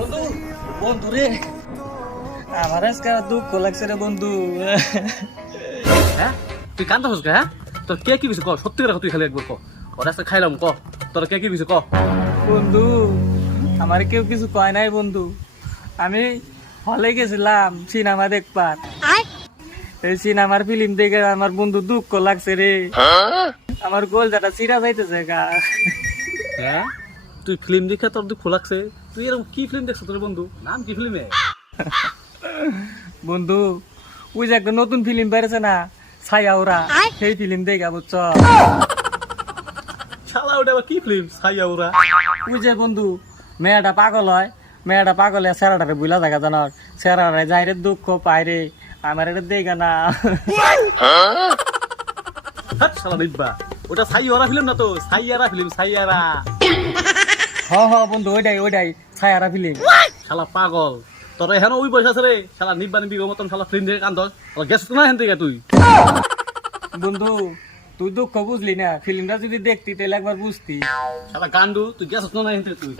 বন্ধু বন্ধু রে, আমার আজকে দুঃখ লাগছে রে বন্ধু। হ্যাঁ তুই কান্দা হস হ্যাঁ তোর কে কি কিছু ক সত্যি কথা তুই খালি একবার ক ওর আজকে খাইলাম ক তোর কে কি কিছু ক বন্ধু আমার কেউ কিছু কয় নাই বন্ধু। আমি হলে গেছিলাম সিনেমা দেখবার, এই সিনেমার ফিল্ম দেখে আমার বন্ধু দুঃখ লাগছে রে। আমার গোলজাটা চিরা যাইতেছে গা। হ্যাঁ তুই ফিল্ম দেখে তোর দুঃখ লাগছে? তুই এরকম কি ফিল্ম দেখছ তোর বন্ধু? নাম কি ফিল্মে? বন্ধু ওই যে একটা নতুন ফিল্ম বেড়েছে না, ছায়া ওরা, সেই ফিল্ম দেখা বুঝছ। শালা ওটা আবার কি ফিল্ম ছাইয়া ওরা? ওই যে বন্ধু মেয়েটা পাগল হয়, মেয়েটা পাগল হয় সেরাটারে বুঝলা দেখা জানার, সেরাটারে যাইরে দুঃখ পায় রে, আমার এটা দেখা না। হাট শালা নিব্বা ওটা ছাইয়ারা ফিল্ম না তো, ছাইয়ারা ফিল্ম ছাইয়ারা। হ হ বন্ধু ওইটাই ওইটাই ছায়ারা ফিল্ম। শালা পাগল তোর এখানে ওই বয়স আছে রে, শালা নিব্বা নিবি মতন শালা ফিল্ম দেখে কান্দ গেছ না হেন থেকে তুই। বন্ধু তুই দুঃখ বুঝলি না, ফিল্মটা যদি দেখতি তাহলে একবার বুঝতি। শালা গান্ডু তুই গেছ না হেন থেকে তুই।